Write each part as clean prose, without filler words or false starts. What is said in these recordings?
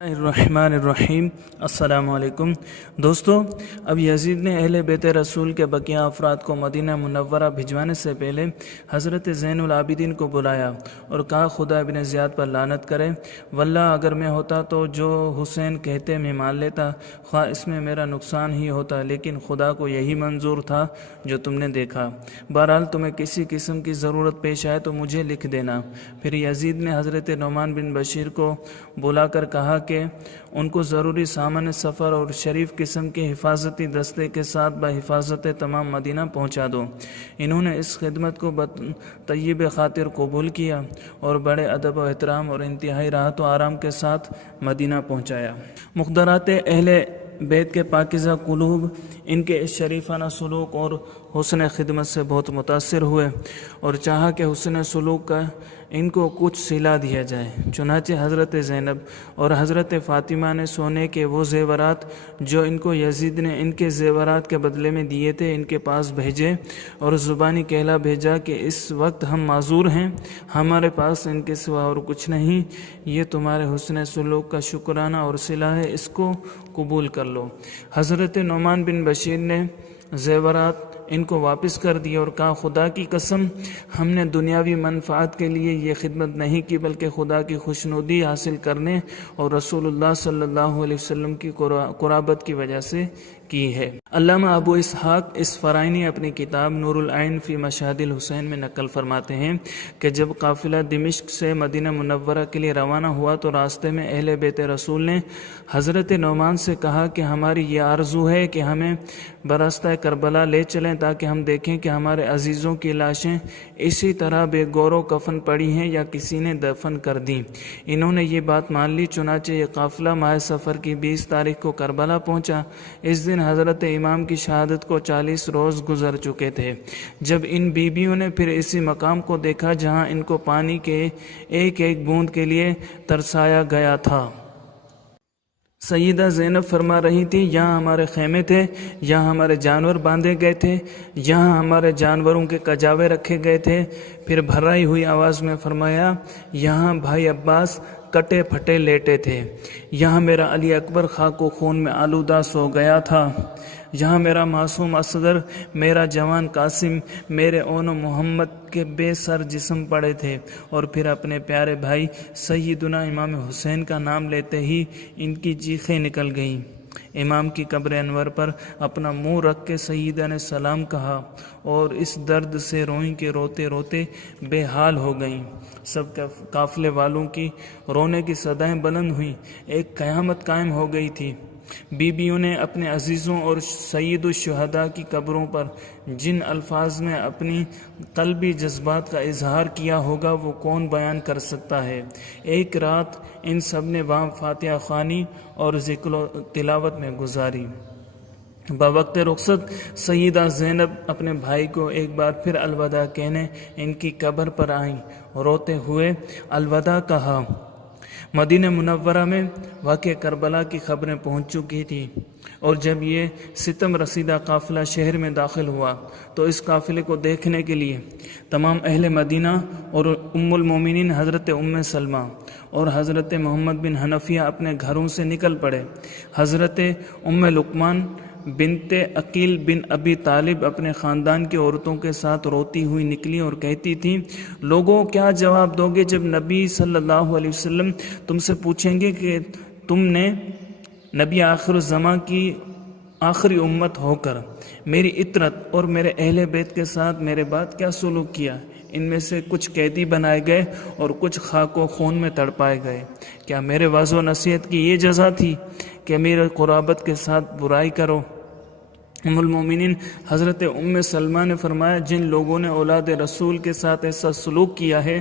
الرحمن الرحیم السلام علیکم دوستو، اب یزید نے اہل بیت رسول کے بقیہ افراد کو مدینہ منورہ بھجوانے سے پہلے حضرت زین العابدین کو بلایا اور کہا خدا ابن زیاد پر لعنت کرے، واللہ اگر میں ہوتا تو جو حسین کہتے میں مان لیتا، خواہ اس میں میرا نقصان ہی ہوتا، لیکن خدا کو یہی منظور تھا جو تم نے دیکھا۔ بہرحال تمہیں کسی قسم کی ضرورت پیش آئے تو مجھے لکھ دینا۔ پھر یزید نے حضرت نعمان بن بشیر کو بلا کر کہا کہ ان کو ضروری سامان سفر اور شریف قسم کے حفاظتی دستے کے ساتھ بحفاظت تمام مدینہ پہنچا دو۔ انہوں نے اس خدمت کو طیب خاطر قبول کیا اور بڑے ادب و احترام اور انتہائی راحت و آرام کے ساتھ مدینہ پہنچایا۔ مقدرات اہل بیت کے پاکیزہ قلوب ان کے اس شریفانہ سلوک اور حسن خدمت سے بہت متاثر ہوئے اور چاہا کہ حسن سلوک کا ان کو کچھ صلہ دیا جائے۔ چنانچہ حضرت زینب اور حضرت فاطمہ نے سونے کے وہ زیورات جو ان کو یزید نے ان کے زیورات کے بدلے میں دیے تھے ان کے پاس بھیجے اور زبانی کہلا بھیجا کہ اس وقت ہم معذور ہیں، ہمارے پاس ان کے سوا اور کچھ نہیں، یہ تمہارے حسن سلوک کا شکرانہ اور صلہ ہے، اس کو قبول کر لو۔ حضرت نعمان بن بشیر نے زیورات ان کو واپس کر دیا اور کہا خدا کی قسم، ہم نے دنیاوی منفعت کے لیے یہ خدمت نہیں کی بلکہ خدا کی خوشنودی حاصل کرنے اور رسول اللہ صلی اللہ علیہ وسلم کی قرابت کی وجہ سے کی ہے۔ علامہ ابو اسحاق اسفرائینی اپنی کتاب نور العین فی مشاہد الحسین میں نقل فرماتے ہیں کہ جب قافلہ دمشق سے مدینہ منورہ کے لیے روانہ ہوا تو راستے میں اہل بیت رسول نے حضرت نعمان سے کہا کہ ہماری یہ آرزو ہے کہ ہمیں براستہ کربلا لے چلیں تاکہ ہم دیکھیں کہ ہمارے عزیزوں کی لاشیں اسی طرح بے گور و کفن پڑی ہیں یا کسی نے دفن کر دیں۔ انہوں نے یہ بات مان لی، چنانچہ یہ قافلہ ماہ صفر کی 20 تاریخ کو کربلا پہنچا۔ اس دن حضرت امام کی شہادت کو 40 روز گزر چکے تھے۔ جب ان بیویوں نے پھر اسی مقام کو دیکھا جہاں ان کو پانی کے ایک ایک بوند کے لیے ترسایا گیا تھا۔ سیدہ زینب فرما رہی تھی، یہاں ہمارے خیمے تھے، یہاں ہمارے جانور باندھے گئے تھے، یہاں ہمارے جانوروں کے کجاوے رکھے گئے تھے۔ پھر بھرائی ہوئی آواز میں فرمایا، یہاں بھائی عباس کٹے پھٹے لیٹے تھے، یہاں میرا علی اکبر خاک و خون میں آلودہ سو گیا تھا، یہاں میرا معصوم اصغر، میرا جوان قاسم، میرے اون و محمد کے بے سر جسم پڑے تھے۔ اور پھر اپنے پیارے بھائی سیدنا امام حسین کا نام لیتے ہی ان کی چیخیں نکل گئیں۔ امام کی قبر انور پر اپنا منہ رکھ کے سیدہ نے سلام کہا اور اس درد سے روئیں کہ روتے روتے بے حال ہو گئیں۔ سب قافلے والوں کی رونے کی صدائیں بلند ہوئیں، ایک قیامت قائم ہو گئی تھی۔ بیویوں نے اپنے عزیزوں اور سید الشہداء کی قبروں پر جن الفاظ میں اپنی قلبی جذبات کا اظہار کیا ہوگا وہ کون بیان کر سکتا ہے۔ ایک رات ان سب نے وہاں فاتحہ خوانی اور ذکر و تلاوت میں گزاری۔ بوقت رخصت سیدہ زینب اپنے بھائی کو ایک بار پھر الوداع کہنے ان کی قبر پر آئیں، روتے ہوئے الوداع کہا۔ مدینہ منورہ میں واقع کربلا کی خبریں پہنچ چکی تھیں اور جب یہ ستم رسیدہ قافلہ شہر میں داخل ہوا تو اس قافلے کو دیکھنے کے لیے تمام اہل مدینہ اور ام المومنین حضرت ام سلمہ اور حضرت محمد بن حنفیہ اپنے گھروں سے نکل پڑے۔ حضرت ام لقمان بنت عقیل بن ابی طالب اپنے خاندان کی عورتوں کے ساتھ روتی ہوئی نکلی اور کہتی تھیں، لوگوں کیا جواب دو گے جب نبی صلی اللہ علیہ وسلم تم سے پوچھیں گے کہ تم نے نبی آخر الزماں کی آخری امت ہو کر میری اطرت اور میرے اہل بیت کے ساتھ میرے بعد کیا سلوک کیا؟ ان میں سے کچھ قیدی بنائے گئے اور کچھ خاک و خون میں تڑپائے گئے۔ کیا میرے وعظ و نصیحت کی یہ جزا تھی کہ میرے قرابت کے ساتھ برائی کرو؟ ام المومنین حضرت ام سلمہ نے فرمایا، جن لوگوں نے اولاد رسول کے ساتھ ایسا سلوک کیا ہے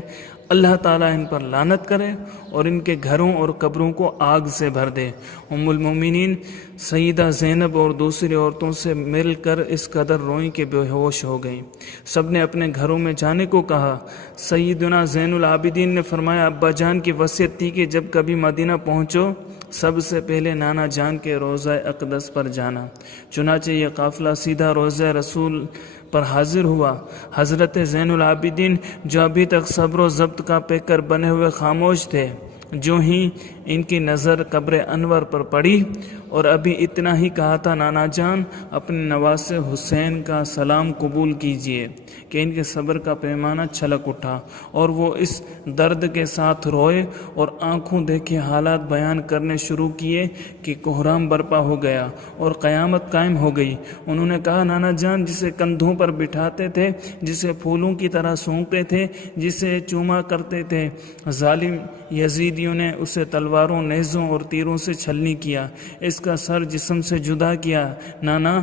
اللہ تعالیٰ ان پر لعنت کرے اور ان کے گھروں اور قبروں کو آگ سے بھر دے۔ ام المومنین سیدہ زینب اور دوسری عورتوں سے مل کر اس قدر روئیں کہ بے ہوش ہو گئیں۔ سب نے اپنے گھروں میں جانے کو کہا۔ سیدنا زین العابدین نے فرمایا، ابا جان کی وصیت تھی کہ جب کبھی مدینہ پہنچو سب سے پہلے نانا جان کے روضہ اقدس پر جانا۔ چنانچہ یہ قافلہ سیدھا روضہ رسول پر حاضر ہوا۔ حضرت زین العابدین جو ابھی تک صبر و ضبط کا پیکر بنے ہوئے خاموش تھے، جو ہی ان کی نظر قبر انور پر پڑی اور ابھی اتنا ہی کہا تھا، نانا جان اپنے نواسے حسین کا سلام قبول کیجئے، کہ ان کے صبر کا پیمانہ چھلک اٹھا اور وہ اس درد کے ساتھ روئے اور آنکھوں دیکھے حالات بیان کرنے شروع کیے کہ کوہرام برپا ہو گیا اور قیامت قائم ہو گئی۔ انہوں نے کہا، نانا جان جسے کندھوں پر بٹھاتے تھے، جسے پھولوں کی طرح سونگتے تھے، جسے چوما کرتے تھے، ظالم یزیدیوں نے اسے تلواروں، نیزوں اور تیروں سے چھلنی کیا، اس کا سر جسم سے جدا کیا۔ نانا،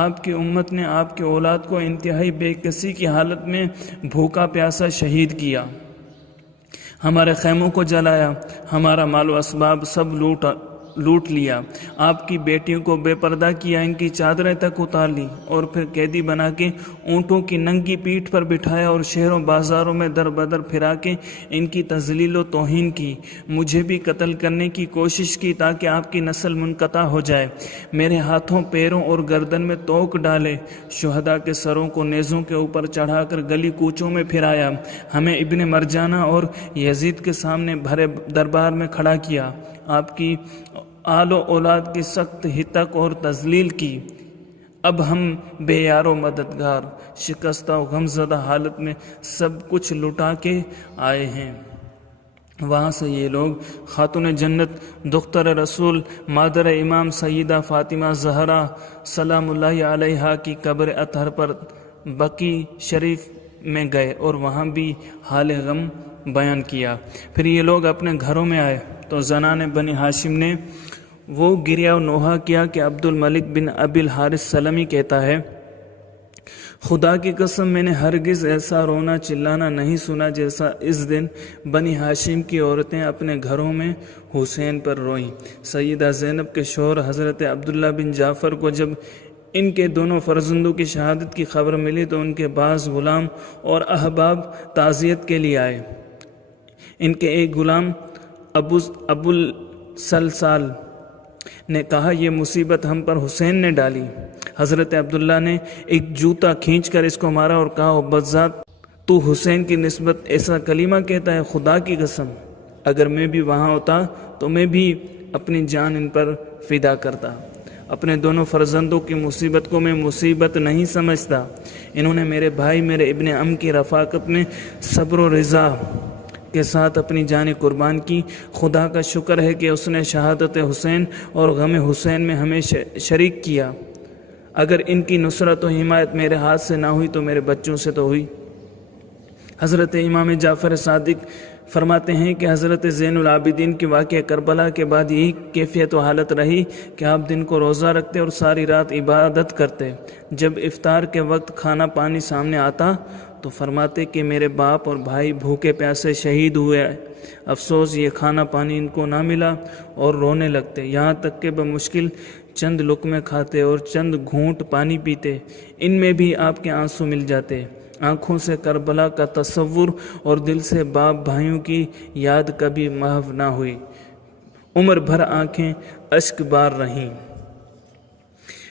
آپ کی امت نے آپ کی اولاد کو انتہائی بے کسی کی حالت میں بھوکا پیاسا شہید کیا، ہمارے خیموں کو جلایا، ہمارا مال و اسباب سب لوٹ لیا، آپ کی بیٹیوں کو بے پردہ کیا، ان کی چادریں تک اتار لی اور پھر قیدی بنا کے اونٹوں کی ننگی پیٹھ پر بٹھایا اور شہروں بازاروں میں در بدر پھرا کے ان کی تذلیل و توہین کی۔ مجھے بھی قتل کرنے کی کوشش کی تاکہ آپ کی نسل منقطع ہو جائے، میرے ہاتھوں پیروں اور گردن میں توک ڈالے، شہداء کے سروں کو نیزوں کے اوپر چڑھا کر گلی کوچوں میں پھرایا، ہمیں ابن مرجانہ اور یزید کے سامنے بھرے دربار میں کھڑا کیا، آپ کی آل و اولاد کی سخت ہتک اور تذلیل کی۔ اب ہم بے یار و مددگار، شکستہ و غمزدہ حالت میں سب کچھ لٹا کے آئے ہیں۔ وہاں سے یہ لوگ خاتون جنت دختر رسول مادر امام سیدہ فاطمہ زہرا سلام اللہ علیہا کی قبر اطہر پر بقی شریف میں گئے اور وہاں بھی حال غم بیان کیا۔ پھر یہ لوگ اپنے گھروں میں آئے تو زنان بنی ہاشم نے وہ گریہ و نوحہ کیا کہ عبد الملک بن ابی الحارث سلمی کہتا ہے، خدا کی قسم میں نے ہرگز ایسا رونا چلانا نہیں سنا جیسا اس دن بنی ہاشم کی عورتیں اپنے گھروں میں حسین پر روئیں۔ سیدہ زینب کے شوہر حضرت عبداللہ بن جعفر کو جب ان کے دونوں فرزندوں کی شہادت کی خبر ملی تو ان کے بعض غلام اور احباب تعزیت کے لیے آئے۔ ان کے ایک غلام ابو السلسال نے کہا، یہ مصیبت ہم پر حسین نے ڈالی۔ حضرت عبداللہ نے ایک جوتا کھینچ کر اس کو مارا اور کہا، بذات تو حسین کی نسبت ایسا کلمہ کہتا ہے، خدا کی قسم اگر میں بھی وہاں ہوتا تو میں بھی اپنی جان ان پر فدا کرتا۔ اپنے دونوں فرزندوں کی مصیبت کو میں مصیبت نہیں سمجھتا، انہوں نے میرے بھائی میرے ابن ام کی رفاقت میں صبر و رضا کے ساتھ اپنی جانیں قربان کی۔ خدا کا شکر ہے کہ اس نے شہادت حسین اور غم حسین میں ہمیں شریک کیا، اگر ان کی نصرت و حمایت میرے ہاتھ سے نہ ہوئی تو میرے بچوں سے تو ہوئی۔ حضرت امام جعفر صادق فرماتے ہیں کہ حضرت زین العابدین کی واقعہ کربلا کے بعد یہی کیفیت و حالت رہی کہ آپ دن کو روزہ رکھتے اور ساری رات عبادت کرتے، جب افطار کے وقت کھانا پانی سامنے آتا تو فرماتے کہ میرے باپ اور بھائی بھوکے پیاسے شہید ہوئے، افسوس یہ کھانا پانی ان کو نہ ملا، اور رونے لگتے، یہاں تک کہ بمشکل چند لقمے کھاتے اور چند گھونٹ پانی پیتے، ان میں بھی آپ کے آنسو مل جاتے۔ آنکھوں سے کربلا کا تصور اور دل سے باپ بھائیوں کی یاد کبھی محو نہ ہوئی، عمر بھر آنکھیں اشک بار رہیں۔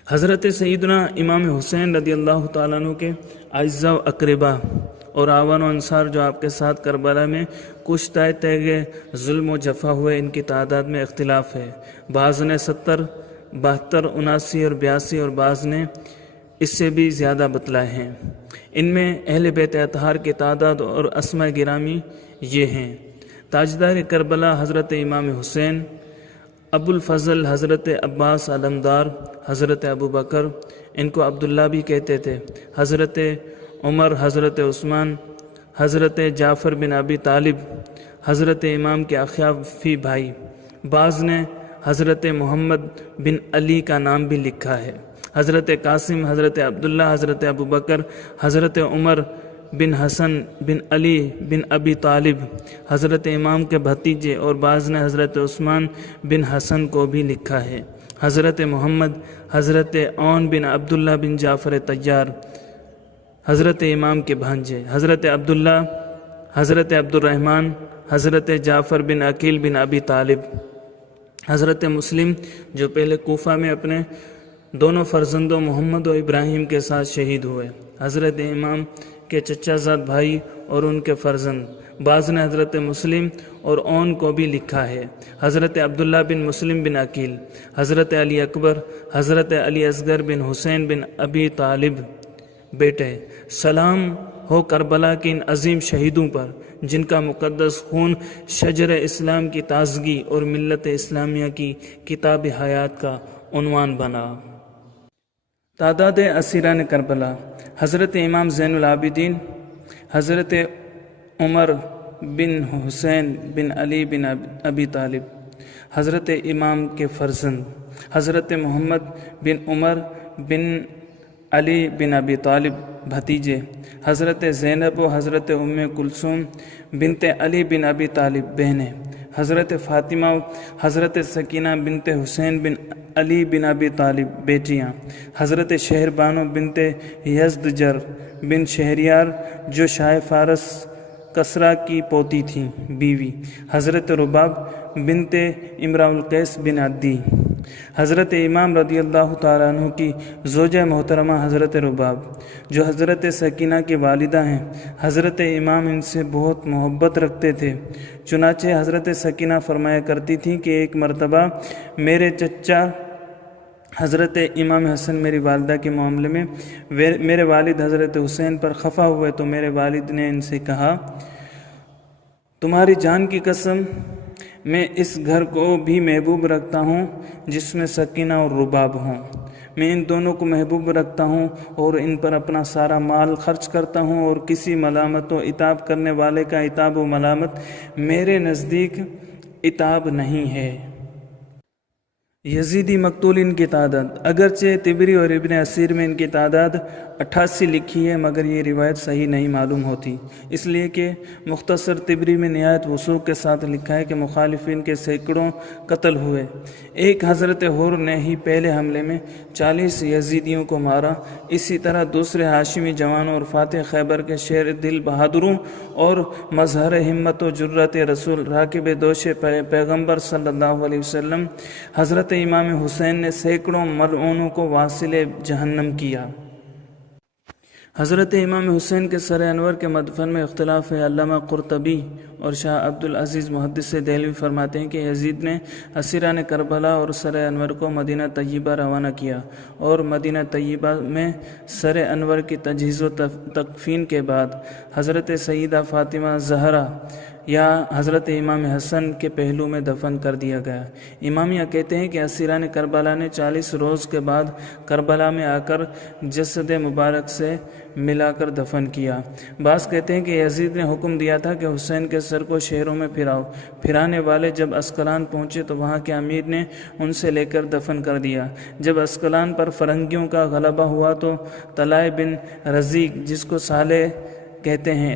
حضرت سیدنا امام حسین رضی اللہ تعالیٰ عنہ کے اعزاء و اقربا اور اعوان و انصار جو آپ کے ساتھ کربلا میں کشتہ تیغ ظلم و جفا ہوئے، ان کی تعداد میں اختلاف ہے، بعض نے 70، 72، 79 اور 82 اور بعض نے اس سے بھی زیادہ بتلائے ہیں۔ ان میں اہل بیت اطہار کی تعداد اور اسماء گرامی یہ ہیں: تاجدار کربلا حضرت امام حسین، ابو الفضل حضرت عباس علمدار، حضرت ابو بکر، ان کو عبداللہ بھی کہتے تھے، حضرت عمر، حضرت عثمان، حضرت جعفر بن ابی طالب، حضرت امام کے اخیافی بھائی، بعض نے حضرت محمد بن علی کا نام بھی لکھا ہے، حضرت قاسم، حضرت عبداللہ، حضرت ابو بکر، حضرت عمر بن حسن بن علی بن ابی طالب، حضرت امام کے بھتیجے، اور بعض نے حضرت عثمان بن حسن کو بھی لکھا ہے، حضرت محمد، حضرت عون بن عبداللہ بن جعفر طیار، حضرت امام کے بھانجے، حضرت عبداللہ، حضرت عبد الرحمن، حضرت جعفر بن عقیل بن ابی طالب، حضرت مسلم جو پہلے کوفہ میں اپنے دونوں فرزندوں محمد و ابراہیم کے ساتھ شہید ہوئے، حضرت امام کے چچا زاد بھائی اور ان کے فرزند۔ بعض نے حضرت مسلم اور اون کو بھی لکھا ہے۔ حضرت عبداللہ بن مسلم بن عقیل، حضرت علی اکبر، حضرت علی اصغر بن حسین بن ابی طالب بیٹے، سلام ہو کربلا کے ان عظیم شہیدوں پر جن کا مقدس خون شجر اسلام کی تازگی اور ملت اسلامیہ کی کتاب حیات کا عنوان بنا۔ تعداد اسیران کربلا: حضرت امام زین العابدین، حضرت عمر بن حسین بن علی بن ابی طالب، حضرت امام کے فرزند حضرت محمد بن عمر بن علی بن ابی طالب بھتیجے، حضرت زینب و حضرت ام کلثوم بنت علی بن ابی طالب بہنیں، حضرت فاطمہ و حضرت سکینہ بنت حسین بن علی بن ابی طالب بیٹیاں، حضرت شہربانو بنت یزدجر بن شہریار جو شاہ فارس کسریٰ کی پوتی تھیں بیوی، حضرت رباب بنت امراء القیس بن عدی، حضرت امام رضی اللہ تعالیٰ عنہ کی زوجہ محترمہ حضرت رباب جو حضرت سکینہ کی والدہ ہیں۔ حضرت امام ان سے بہت محبت رکھتے تھے، چنانچہ حضرت سکینہ فرمایا کرتی تھیں کہ ایک مرتبہ میرے چچا حضرت امام حسن میری والدہ کے معاملے میں میرے والد حضرت حسین پر خفا ہوئے تو میرے والد نے ان سے کہا، تمہاری جان کی قسم میں اس گھر کو بھی محبوب رکھتا ہوں جس میں سکینہ اور رباب ہوں، میں ان دونوں کو محبوب رکھتا ہوں اور ان پر اپنا سارا مال خرچ کرتا ہوں، اور کسی ملامت و عتاب کرنے والے کا عتاب و ملامت میرے نزدیک عتاب نہیں ہے۔ یزیدی مقتولین کی تعداد: اگرچہ طبری اور ابن اسیر میں ان کی تعداد 88 لکھی ہے، مگر یہ روایت صحیح نہیں معلوم ہوتی، اس لیے کہ مختصر طبری میں نہایت وثوق کے ساتھ لکھا ہے کہ مخالفین کے سینکڑوں قتل ہوئے۔ ایک حضرت حر نے ہی پہلے حملے میں 40 یزیدیوں کو مارا، اسی طرح دوسرے ہاشمی جوانوں اور فاتح خیبر کے شیر دل بہادروں اور مظہر ہمت و جرت رسول راکب دوش پیغمبر صلی اللہ علیہ وسلم حضرت امام حسین نے سینکڑوں ملعونوں کو واصل جہنم کیا۔ حضرت امام حسین کے سر انور کے مدفن میں اختلاف ہے۔ علامہ قرطبی اور شاہ عبدالعزیز محدث دہلوی فرماتے ہیں کہ یزید نے اسیران کربلا اور سر انور کو مدینہ طیبہ روانہ کیا، اور مدینہ طیبہ میں سر انور کی تجہیز و تکفین کے بعد حضرت سیدہ فاطمہ زہرا یا حضرت امام حسن کے پہلو میں دفن کر دیا گیا۔ امامیہ کہتے ہیں کہ اسیران کربلا نے 40 روز کے بعد کربلا میں آ کر جسد مبارک سے ملا کر دفن کیا۔ بعض کہتے ہیں کہ یزید نے حکم دیا تھا کہ حسین کے سر کو شہروں میں پھراؤ۔ پھرانے والے جب اسقلان پہنچے تو وہاں کے امیر نے ان سے لے کر دفن کر دیا۔ جب اسقلان پر فرنگیوں کا غلبہ ہوا تو طلائع بن رزیق، جس کو صالح کہتے ہیں،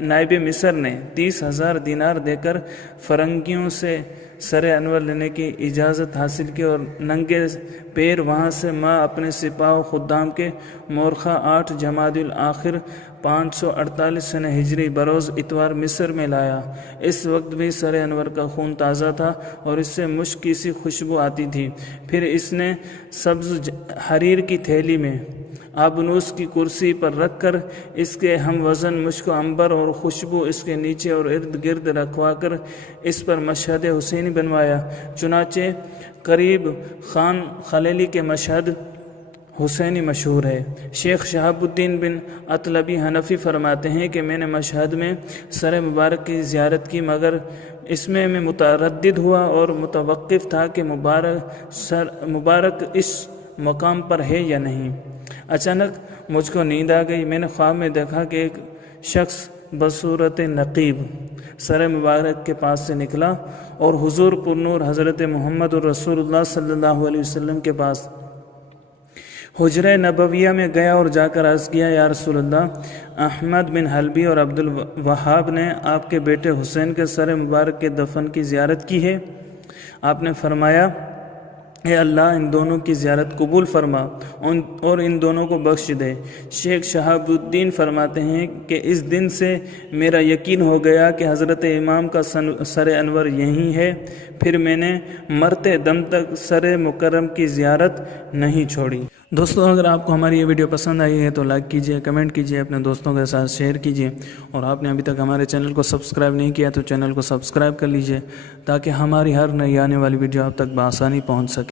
نائب مصر نے 30,000 دینار دے کر فرنگیوں سے سر انور لینے کی اجازت حاصل کی، اور ننگے پیر وہاں سے ماں اپنے سپاہ و خدام کے مورخہ 8 جمادی الاخر 548 سنہ ہجری بروز اتوار مصر میں لایا۔ اس وقت بھی سر انور کا خون تازہ تھا اور اس سے مشک کی سی خوشبو آتی تھی۔ پھر اس نے سبز حریر کی تھیلی میں آبنوس کی کرسی پر رکھ کر اس کے ہم وزن مشک و عنبر اور خوشبو اس کے نیچے اور ارد گرد رکھوا کر اس پر مشہد حسینی بنوایا۔ چنانچہ قریب خان خلیلی کے مشہد حسینی مشہور ہے۔ شیخ شہاب الدین بن عطلبی حنفی فرماتے ہیں کہ میں نے مشہد میں سر مبارک کی زیارت کی، مگر اس میں متردد ہوا اور متوقف تھا کہ مبارک اس مقام پر ہے یا نہیں۔ اچانک مجھ کو نیند آ گئی۔ میں نے خواب میں دیکھا کہ ایک شخص بصورت نقیب سر مبارک کے پاس سے نکلا اور حضور پرنور حضرت محمد رسول اللہ صلی اللہ علیہ وسلم کے پاس حجرہ نبویہ میں گیا اور جا کر عرض کیا، یا رسول اللہ، احمد بن حلبی اور عبد الوہاب نے آپ کے بیٹے حسین کے سر مبارک کے دفن کی زیارت کی ہے۔ آپ نے فرمایا، اے اللہ ان دونوں کی زیارت قبول فرما اور ان دونوں کو بخش دے۔ شیخ شہاب الدین فرماتے ہیں کہ اس دن سے میرا یقین ہو گیا کہ حضرت امام کا سر انور یہی ہے، پھر میں نے مرتے دم تک سر مکرم کی زیارت نہیں چھوڑی۔ دوستو اگر آپ کو ہماری یہ ویڈیو پسند آئی ہے تو لائک کیجئے، کمنٹ کیجئے، اپنے دوستوں کے ساتھ شیئر کیجئے، اور آپ نے ابھی تک ہمارے چینل کو سبسکرائب نہیں کیا تو چینل کو سبسکرائب کر لیجئے تاکہ ہماری ہر نئی آنے والی ویڈیو آپ تک بآسانی پہنچ سکے۔